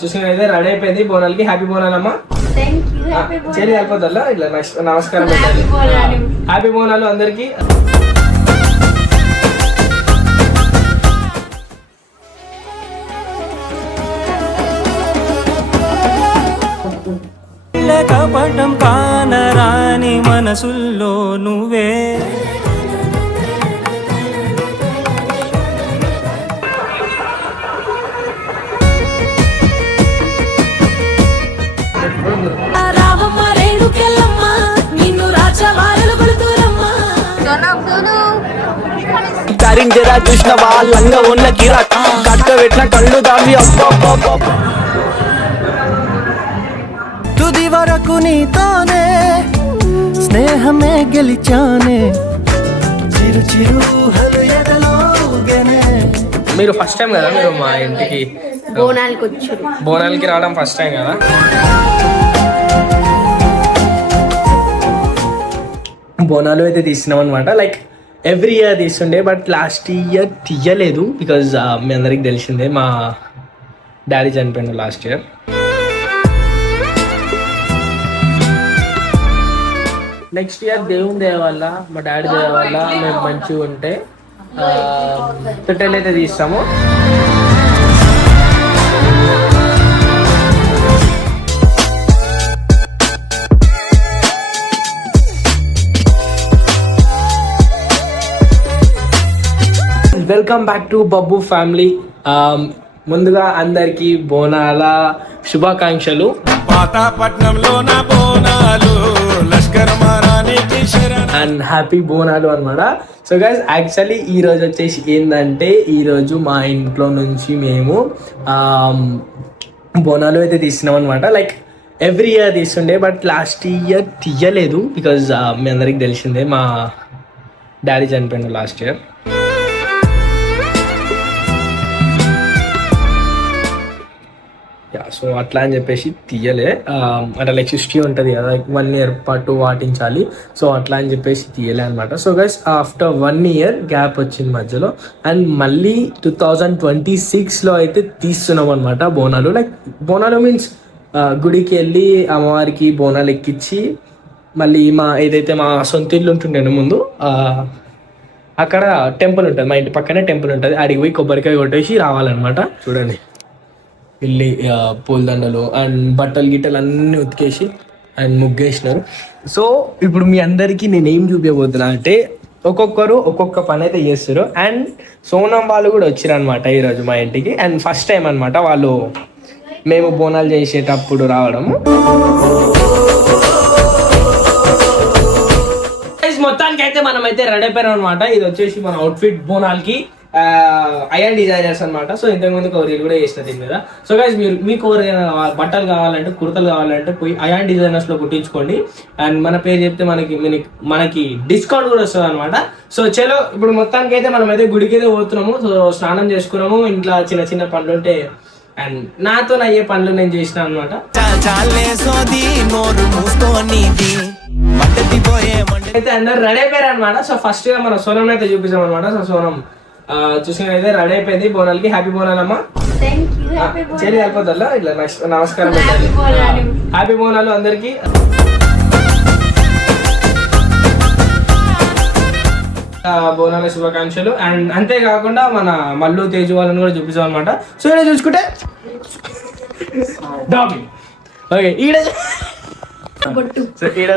చూసుకున్నైతే ready అయిపోయింది బోనాలకి. Happy Bonalu అమ్మా. చెల్లి వెళ్ళిపోతా ఇట్లా నమస్కారం. హ్యాపీ బోనాలు అందరికి. కపటం కానరాని మనసుల్లో నువ్వే రావమ్మ రేణుకెళ్ళమ్మ నిన్ను రాజవారలు కొడుతురమ్మా కరింజరా చూసిన వాళ్ళంగా ఉన్న కిరా కట్ట పెట్టిన కళ్ళు దావి తుది వరకు నీతోనే స్నేహమే గెలిచానే చిరు చిరు మీరు ఫస్ట్ టైం కదా మీరు మా ఇంటికి బోనాలకి రావడం ఫస్ట్ టైం కదా. బోనాలు అయితే తీసినాం అనమాట. లైక్ ఎవ్రీ ఇయర్ తీస్తుండే బట్ లాస్ట్ ఇయర్ తీయలేదు బికాజ్ మీ అందరికి తెలిసిందే మా డాడీ చనిపోయిండు లాస్ట్ ఇయర్. నెక్స్ట్ ఇయర్ దేవుని దయ వల్ల మా డాడీ దయ వల్ల మేము మంచిగా ఉంటే తొట్టెలు అయితే తీస్తాము. Welcome back to Babbu family. ముందుగా అందరికి బోనాల శుభాకాంక్షలు. అండ్ హ్యాపీ బోనాలు అనమాట. సో గైస్ యాక్చువల్లీ ఈ రోజు వచ్చేసి ఏంటంటే ఈరోజు మా ఇంట్లో నుంచి మేము బోనాలు అయితే తీసినాం అనమాట. లైక్ ఎవ్రీ ఇయర్ తీస్తుండే బట్ లాస్ట్ ఇయర్ తీయలేదు బికాజ్ మీ అందరికి తెలిసిందే మా డాడీ చనిపోయిండు లాస్ట్ ఇయర్. సో అట్లా అని చెప్పేసి తీయలే. అంటే లైక్ 60 ఉంటుంది కదా, 1 ఇయర్ పాటు వాటించాలి. సో అట్లా అని చెప్పేసి తీయలే అనమాట. So guys after 1 year gap వచ్చింది మధ్యలో అండ్ మళ్ళీ 2026లో అయితే తీస్తున్నాం అనమాట బోనాలు. లైక్ బోనాలు మీన్స్ గుడికి వెళ్ళి అమ్మవారికి బోనాలు ఎక్కించి మళ్ళీ మా ఏదైతే మా సొంత ఇల్లు ఉంటుండే ముందు అక్కడ టెంపుల్ ఉంటుంది, మా ఇంటి పక్కనే టెంపుల్ ఉంటుంది, అడిగి పోయి కొబ్బరికాయ కొట్టేసి రావాలన్నమాట. చూడండి వెళ్ళి పూలదండలు అండ్ బట్టలు గిట్టలు అన్నీ ఉతికేసి అండ్ ముగ్గేసినారు. సో ఇప్పుడు మీ అందరికీ నేను ఏం చూపించబోతున్నా అంటే ఒక్కొక్కరు ఒక్కొక్క పని అయితే చేస్తారు. అండ్ సోనం వాళ్ళు కూడా వచ్చారు అనమాట ఈరోజు మా ఇంటికి. అండ్ ఫస్ట్ టైం అనమాట వాళ్ళు మేము బోనాలు చేసేటప్పుడు రావడము. మొత్తానికి అయితే మనం అయితే రెడీ అయిపోయాం అనమాట. ఇది వచ్చేసి మన అవుట్ఫిట్ బోనాల్కి అయాన్ డిజైనర్స్ అనమాట. సో ఇంతకుముందు రీల్ కూడా చేసిన దీని మీద. సో గైస్ మీరు మీకు బట్టలు కావాలంటే కుర్తలు కావాలంటే పోయి అయాన్ డిజైనర్స్ లో కుట్టించుకోండి. అండ్ మన పేరు చెప్తే మనకి డిస్కౌంట్ కూడా వస్తుంది అనమాట. సో చలో ఇప్పుడు మొత్తానికి అయితే మనం అయితే గుడికి అయితే పోతున్నాము. సో స్నానం చేసుకున్నాము, ఇంట్లో చిన్న చిన్న పనులు ఉంటే అండ్ నాతో అయ్యే పనులు నేను చేసిన అనమాట. అయితే అందరు రెడీ అయిపోయారు అనమాట. సో ఫస్ట్ గా మనం సోనం అయితే చూపిస్తాం అనమాట. సో సోనం చూసుకున్నైతే రెడీ అయిపోయింది బోనాలకి. హ్యాపీ బోనాలు అమ్మా. చెల్లి వెళ్ళిపోతా ఇట్లా నమస్కారం. హ్యాపీ బోనాలు అందరికి. బోనాల శుభాకాంక్షలు. అండ్ అంతేకాకుండా మన మల్లు తేజు వాళ్ళని కూడా చూపిస్తాం అనమాట. సో ఈడ చూసుకుంటే ఓకే ఈడ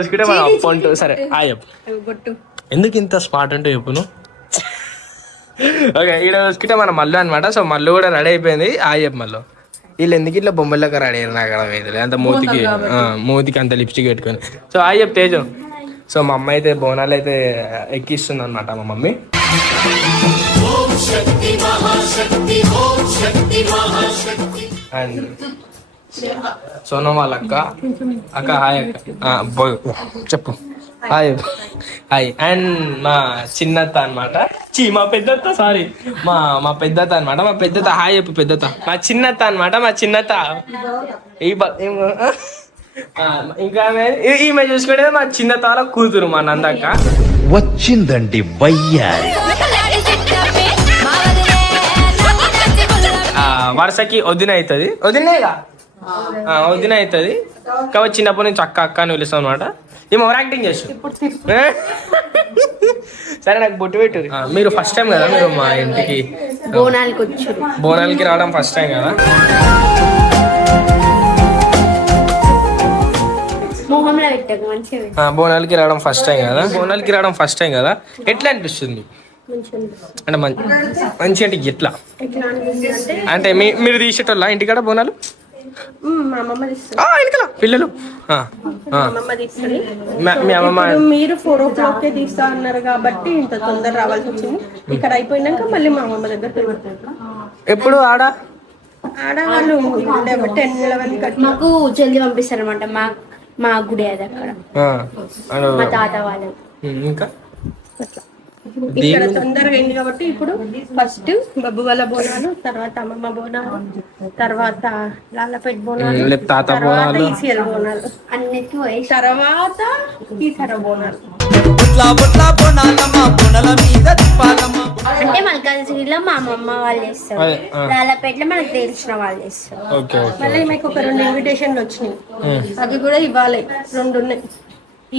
చూసుకుంటే మన పొంటు. సరే ఎందుకు ఇంత స్మార్ట్ అంటే చెప్పును. ఓకే ఈడ చూసుకుంటే మన మల్లు అనమాట. సో మల్లు కూడా రెడీ అయిపోయింది. చెప్పు మల్లు వీళ్ళు ఎందుకు ఇట్లా బొమ్మల్లోకి రెడీ అయ్యారు నాకు అర్థం అవుతుంది. అంత మూతికి అంత లిప్స్టిక్ పెట్టుకొని. సో చెప్పు తేజు. సో మా అమ్మ అయితే బోనాలు అయితే ఎక్కిస్తుంది అనమాట మా మమ్మీ. అండ్ సోనం వాళ్ళ అక్క హాయ్ అక్క చెప్పు హాయ్ హాయ్. అండ్ మా చిన్నత్త అనమాట, మా పెద్దత్త సారీ మా పెద్దత్త అనమాట. మా పెద్దత్త హాయ్ చెప్పు పెద్దత్త. మా చిన్నత్త అనమాట, మా చిన్నత్త. ఇంకా ఈమె చూసుకుంటే మా చిన్నతాల కూతురు మా నందక్క. వచ్చిందండి వయ్యారి. వరుసకి వదిన అవుతుంది, వదినేగా వదిన అవుతుంది కాబట్టి చిన్నప్పటి నుంచి అక్క అక్క అని పిలుస్తాం అనమాట. ఏం ఓవర్ యాక్టింగ్ చేస్తాం. సరే నాకు బొట్టు పెట్టు. మీరు ఫస్ట్ టైం కదా మీరు మా ఇంటికి బోనాలకి రావడం ఫస్ట్ టైం కదా? బోనాలకి రావడం ఫస్ట్ టైం కదా? బోనాలకి రావడం ఫస్ట్ టైం కదా, ఎట్లా అనిపిస్తుంది? అంటే మంచి అంటే ఎట్లా అంటే మీరు తీసేటోళ్ళ ఇంటికాడ బోనాలు? ఇంటికలా పిల్లలు మీ అమ్మమ్మ మీరు 4 o'clock తీస్తా అన్నారు కాబట్టి ఇంత తొందర రావాల్సి వచ్చింది. ఇక్కడ అయిపోయినాక మళ్ళీ మా అమ్మమ్మ దగ్గర ఎప్పుడు ఆడవాళ్ళు 10-11 కట్టి మాకు జల్దీ పంపిస్తారు అనమాట. మా గుడి అది అక్కడ మా తాత వాళ్ళు. ఇంకా ఇక్కడ తొందరగా అయింది కాబట్టి ఇప్పుడు ఫస్ట్ బబ్బు వాళ్ళ బోనాలు, తర్వాత అమ్మమ్మ బోనాలు, తర్వాత లాలపేట బోనాలు, తర్వాత ఈసీఎల్ బోనాలు, అన్నిటికీ పోయి తర్వాత ఈసర బోనాలు. అంటే మల్కాజ్గిరిలో మా అమ్మమ్మ వాళ్ళు చేస్తారు, లాలపేటలో మనకు తెలిసిన వాళ్ళు చేస్తారు. మళ్ళీ మీకు ఒక 2 ఇన్విటేషన్లు వచ్చినాయి, అది కూడా ఇవ్వాలి. 2 ఉన్నాయి,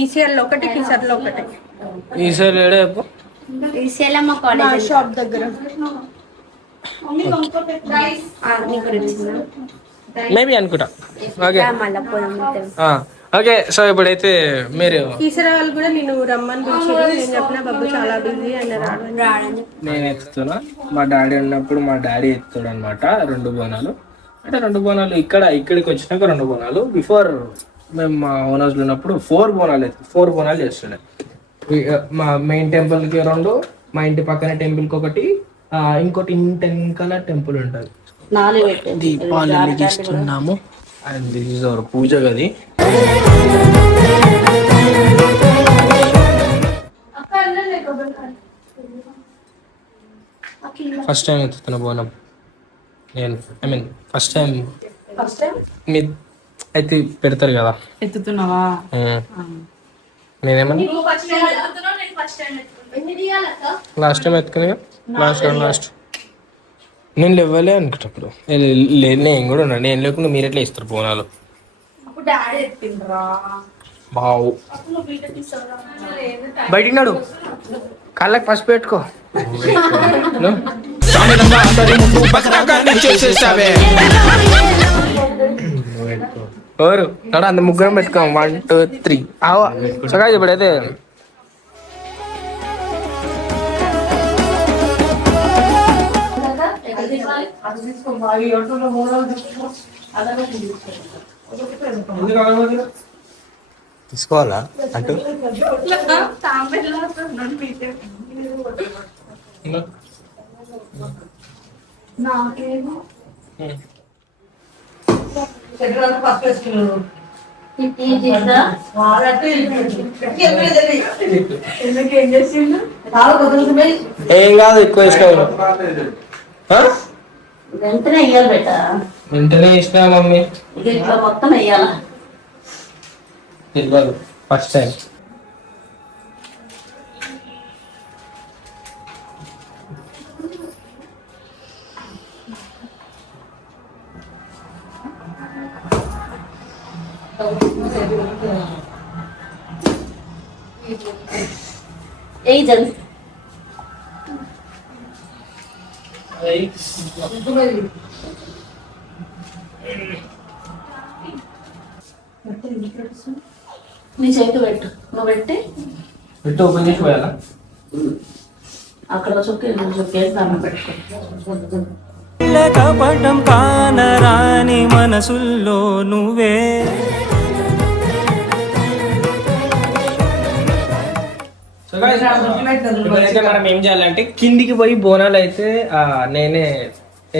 ఈసీఎల్ ఒకటి, కిసర్లో ఒకటి. ఈసీఎల్ మా కాలేజ్ షాప్ దగ్గర. మేబీ అనుకుంటా. ఓకే సో ఇప్పుడైతే మీరు ఈసర వాళ్ళు కూడా నేను రమ్మని పిలిచారు. నేను చెప్పిన బాబు చాలా బిజీ అని రావడం. నేను ఎత్తుతున్నా, మా డాడీ ఉన్నప్పుడు మా డాడీ ఎత్తుతాడు అనమాట 2 బోనాలు. అంటే 2 బోనాలు ఇక్కడికి వచ్చినాక 2 బోనాలు. బిఫోర్ మేము మా ఓనర్స్లో ఉన్నప్పుడు 4 బోనాలు చేస్తుండే. మా మెయిన్ టెంపుల్కి 2, మా ఇంటి పక్కన టెంపుల్కి 1, ఇంకోటి ఇంటి వెనకాల టెంపుల్ ఉంటుంది. దీపాలు వెలిగిస్తున్నాము. అండ్ దిస్ ఇస్ అవర్ పూజ గది. ఫస్ట్ టైం ఎత్తుతున్న బోనం నేను. ఫస్ట్ టైం మీరు అయితే పెడతారు కదా, ఎత్తుతున్నావా? నేనేమన్నా లాస్ట్ టైం ఎత్తుకుని లాస్ట్ నేను లేవ్వలే అనుకుంటప్పుడు నేను కూడా ఉన్నా. నేను లేకుండా మీరు ఎట్లా ఇస్తారు బోనాలు? బావు బయటికి నాడు కళ్ళకి పసుపు పెట్టుకో. ఎవరు నడు అంత ముగ్గురం పెట్టుకోం. 1 2 3 ఆవా సగా ఇప్పుడైతే తీసుకోవాలా అంటూ ఏం కాదు, ఎక్కువ వేసుకోవాలి. వెంటనే వేయాలి బెట, వెంటనే ఇష్టం మమ్మీ. ఇట్లా మొత్తం వేయాలా? తెలియదు ఫస్ట్ టైం. ఏ జల్ది నీ చేతి పెట్టు, నువ్వు పెట్టి ఓపెన్ చేసి పోయాలా? అక్కడ చొక్కేసి దాన్ని పెట్టుకో. కపటం కానరాని మనసుల్లో నువ్వే. ఇప్పుడైతే మనం ఏం చేయాలంటే కిందికి పోయి బోనాలు అయితే నేనే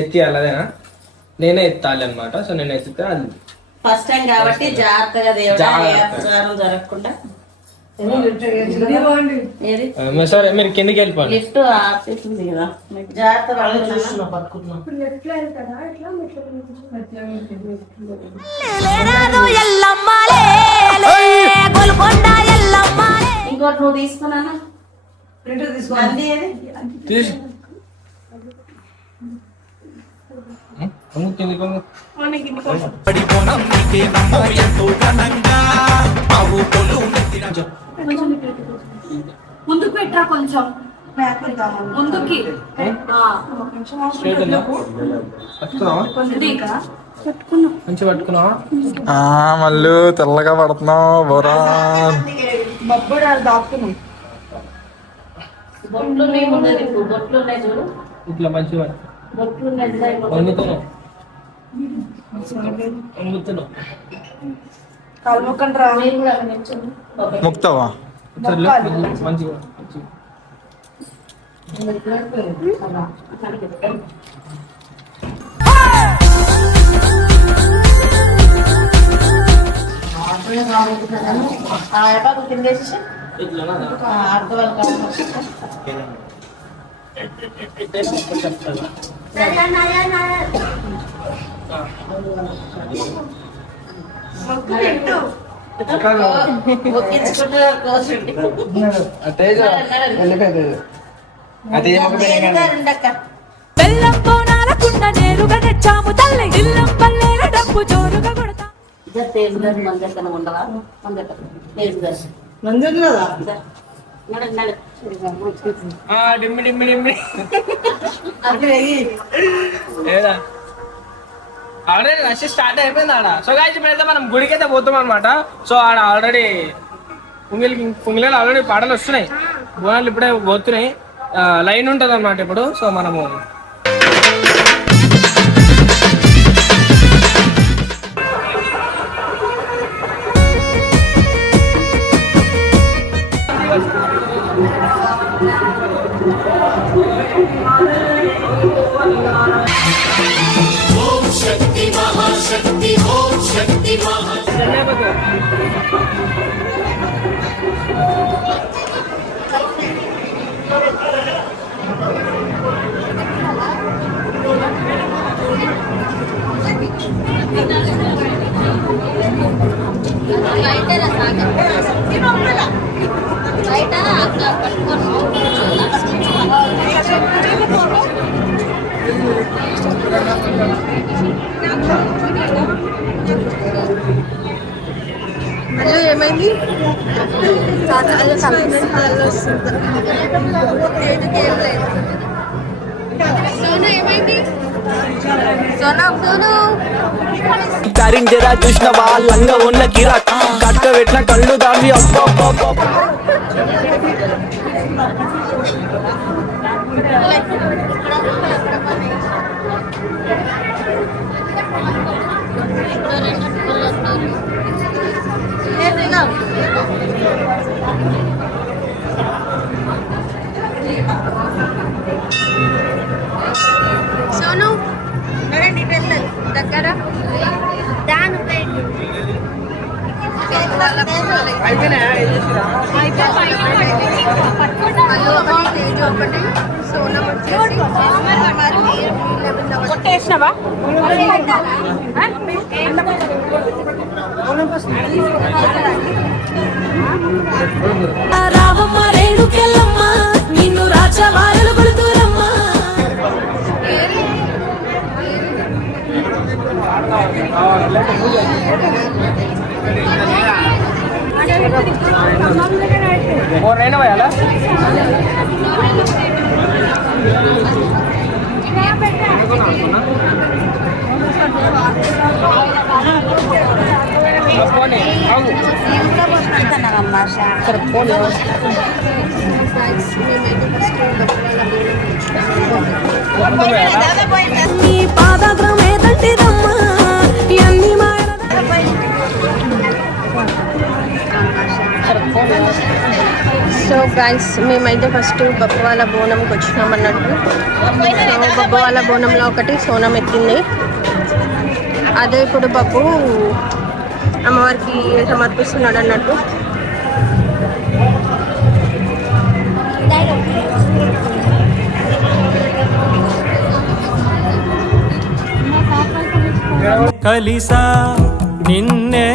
ఎత్తియాలి, అదేనా? నేనే ఎత్తాలి అనమాట. సో నేను ఎత్తితే అది ఫస్ట్ టైం కాబట్టి జాగ్రత్తగా జరగకుండా. సరే మీరు కిందికి వెళ్ళిపోండి. లిఫ్ట్ ఆపేసింది కదా, జాగ్రత్తగా ఇంకోటి నువ్వు తీసుకున్నాను. తీసి ముందుకు పెట్టరా కొంచెం ముందుకి మంచిగా పట్టుకున్నావా? మళ్ళీ తెల్లగా పడుతున్నావు బోరా. బొట్లు ఉన్నాయి చూడు, ఇట్లా మంచిగా బొట్లు ఉన్నాయి. వంగుతున్నావు. మీరు కూడా అక్కడ నిల్చోండి. ముక్తావా? మంచిగా తిందేసి అర్థ వాళ్ళు బెల్లం బోనాల కుండ నేరుగా తెచ్చాము తల్లి ఇల్లం పల్లెల డబ్బు జోరుగా కొడతా తేజ్ గారు మన దగ్గర ఉండవా? మన దగ్గర తేజ్ గారు డిమ్మి డిమ్మి డిమ్మి ఏదా ఆల్రెడీ రష్ స్టార్ట్ అయిపోయింది ఆడ. సో గాయస్ ఇప్పుడైతే మనం గుడికి అయితే పోతాం అనమాట. సో ఆడ ఆల్రెడీ పుంగిలలో ఆల్రెడీ పాటలు వస్తున్నాయి, బోనాలు ఇప్పుడే పోతున్నాయి, లైన్ ఉంటుంది అనమాట ఇప్పుడు. సో మనము ఏమైంది? కరింజరా చూసినవా లంగా ఉన్న కిరాక్ కట్ట పెట్టిన కళ్ళు దాన్ని సోను దగ్గర ఒకటి సోనం కొట్టేసినవా? రావమ్మ రేణుకెళ్ళమ్మ నిన్ను రాజవారలు కొడుతురమ్మా రైనా పోయాలా? నీ పాదగ్రమే తంటిదమ్మా ఎన్ని సో గైస్ మేమైతే ఫస్ట్ బొబ్బవాల బోనంకి వచ్చినాం అన్నట్టు. సో బొబ్బవాల బోనంలో ఒకటి సోనం ఎక్కింది, అదే ఇప్పుడు బబ్బు అమ్మవారికి సమర్పిస్తున్నాడు అన్నట్టు. కలిసా నిన్నే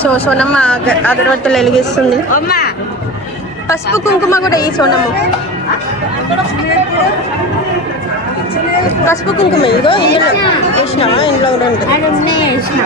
సో సోనమ్మ అగరవత్తులు వెలిగిస్తుంది. పసుపు కుంకుమ కూడా ఈ సోనమ్మ పసుపు కుంకుమ ఇదిగో ఇందులో వేసినావా? ఇంట్లో కూడా ఉంటుంది. అది ఉన్నాయి వేసిన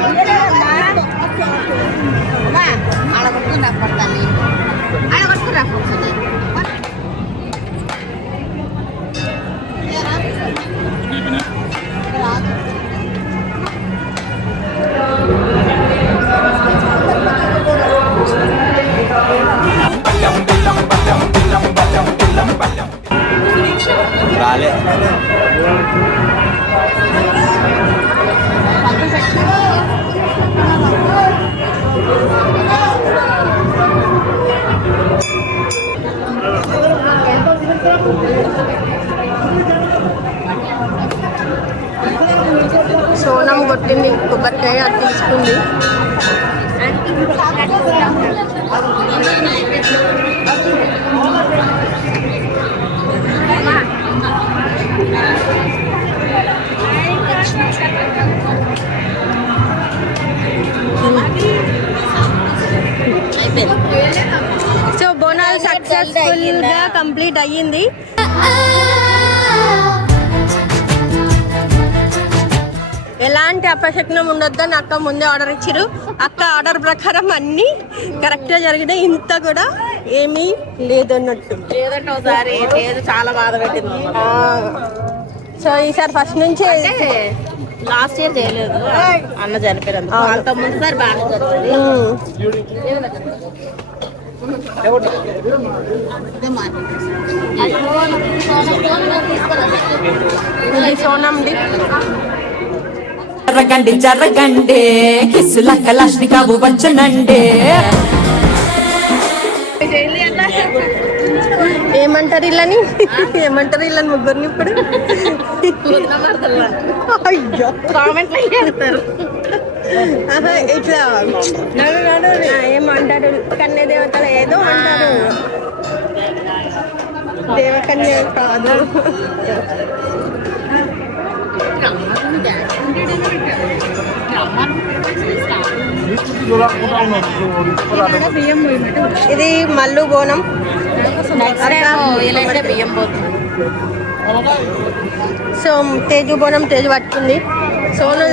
రాలే సోనం కొట్టింది కొబ్బరికాయ అది తీసుకుంది. సో బోనాలు సక్సెస్ఫుల్ గా కంప్లీట్ అయ్యింది. ఎలాంటి అపశకునం ఉండొద్దని అక్క ముందే ఆర్డర్ ఇచ్చారు. అక్క ఆర్డర్ ప్రకారం అన్ని కరెక్ట్ గా జరిగినాయి. ఇంత కూడా ఏమీ లేదన్నట్టు. లేదంటే ఒకసారి లేదు చాలా బాధ పెట్టింది. సో ఈసారి ఫస్ట్ నుంచి లాస్ట్ ఇయర్ చేయలేదు, అన్న చనిపోయారు. అంత ముందు సారి బాగా జరుగుతుంది. ఇది సోనంది. జరగండి జరగండి కిస్సుల కలాష్ని కావు వచ్చనండి. ఏమంటారు ఇళ్ళని ముగ్గురిని ఇప్పుడు? అయ్యో కామెంట్లు అయ్యారు. ఇట్లా ఏమంటారు కన్య దేవతలు ఏదో అంటారు. దేవకన్య కాదు. ఇది మల్లు బోనం. బియ్యం పోతుంది. సో తేజు బోనం తేజు పట్టుకుంది,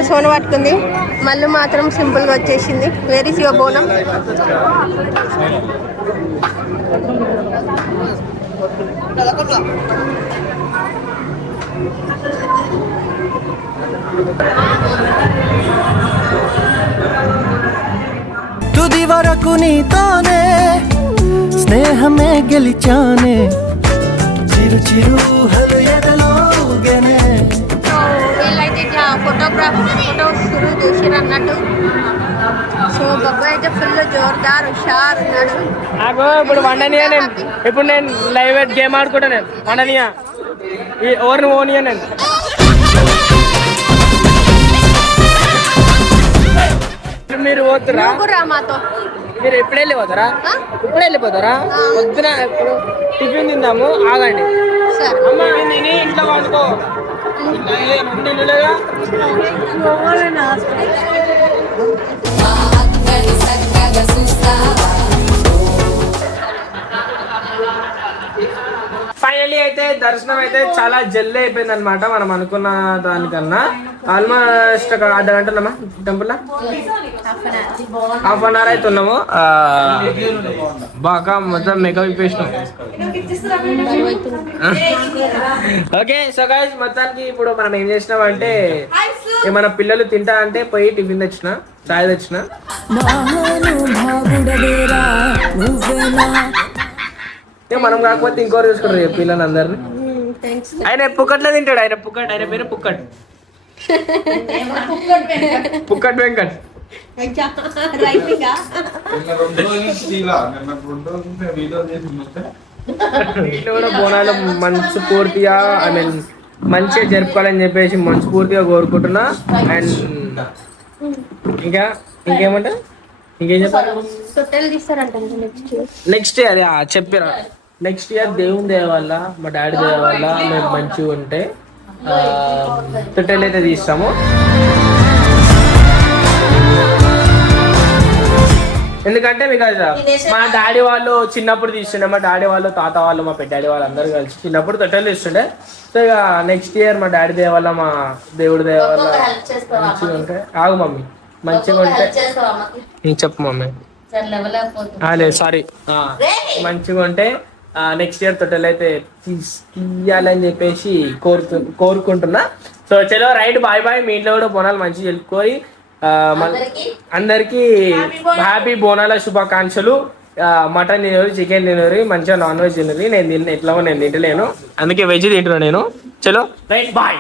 సోను పట్టుకుంది. మల్లు మాత్రం సింపుల్ గా వచ్చేసింది. వెరీ శివ బోనం. తుది వరకు నీతోనే స్నేహమే గెలిచానే చిరు చిరు హృదయలోగనే. వీళ్ళైతే ఇట్లా ఫోటోస్ షురూ చేసిరు అన్నట్టు. సో బాబాయ్ అయితే ఫుల్ జోర్దార్ హుషార్ ఉన్నాడు. నాకు ఇప్పుడు వండనియా నేను. ఇప్పుడు నేను లైవ్ గేమ్ ఆడుకుంటా. నేను వండనియా ఎవరిని ఓనియా నేను. మీరు పోతురా? మాతో మీరు ఎప్పుడు వెళ్ళిపోతారా? ఇప్పుడు వెళ్ళిపోతారా? పొద్దున ఇప్పుడు టిఫిన్ తిందాము, ఆగండి. అమ్మ నేను ఇంట్లో వండుకో. ఫైనలీ అయితే దర్శనం అయితే చాలా జల్దీ అయిపోయింది అనమాట. మనం అనుకున్న దానికన్నా ఆల్మోస్ట్ ఒక అర్ధ గంటలమ్మా టెంపుల్ హాఫ్ అన్ అవర్ అయితే ఉన్నాము. బాగా మొత్తం మేకప్ ఇప్పేసినాం. ఓకే సో గైస్ మొత్తానికి ఇప్పుడు మనం ఏం చేసినాం అంటే ఏమన్నా పిల్లలు తింటా అంటే పోయి టిఫిన్ తెచ్చిన, చాయ్ తెచ్చిన. మనం కాకపోతే ఇంకోరు చూసుకుంటారు పిల్లలు అందరిని. ఆయన పుక్కట్లో తింటాడు. ఆయన పేరు పుక్కట్. పుక్కట్ వెంకట్. ఇంట్లో కూడా బోనాలు మనస్ఫూర్తిగా ఐ మీన్ మంచిగా జరుపుకోవాలని చెప్పేసి మనస్ఫూర్తిగా కోరుకుంటున్నా. అండ్ ఇంకేమంటా ఇంకేం చెప్పాలి? నెక్స్ట్ ఇయర్ చెప్పారా? నెక్స్ట్ ఇయర్ దేవుని దయ వల్ల మా డాడీ దయ వల్ల మేము మంచిగా ఉంటే తొట్టెలు అయితే తీస్తాము. ఎందుకంటే బికాజ్ మా డాడీ వాళ్ళు చిన్నప్పుడు తీస్తుండే, మా డాడీ వాళ్ళు తాత వాళ్ళు మా పెద్ద డాడీ వాళ్ళు అందరూ కలిసి చిన్నప్పుడు తొట్టెలు తీస్తుండే. సో ఇక నెక్స్ట్ ఇయర్ మా డాడీ దేవ వల్ల మా దేవుడి దేవ వల్ల మంచిగా ఉంటే ఆగు మమ్మీ మంచిగా ఉంటే చెప్పు మమ్మీ లేదు సారీ మంచిగా ఉంటే నెక్స్ట్ ఇయర్ తొట్టెలు అయితే తీయాలని చెప్పేసి కోరుకుంటున్నా. సో చలో రైట్ బాయ్ బాయ్. మీ ఇంట్లో కూడా బోనాలు మంచిగా జరుపుకొని అందరికి హ్యాపీ బోనాల శుభాకాంక్షలు. మటన్ తినరు, చికెన్ తినరు, మంచిగా నాన్ వెజ్ తినరు. నేను ఎట్లా నేను తింటలేను, అందుకే వెజ్ తింటున్నాను నేను. చలో రైట్ బాయ్.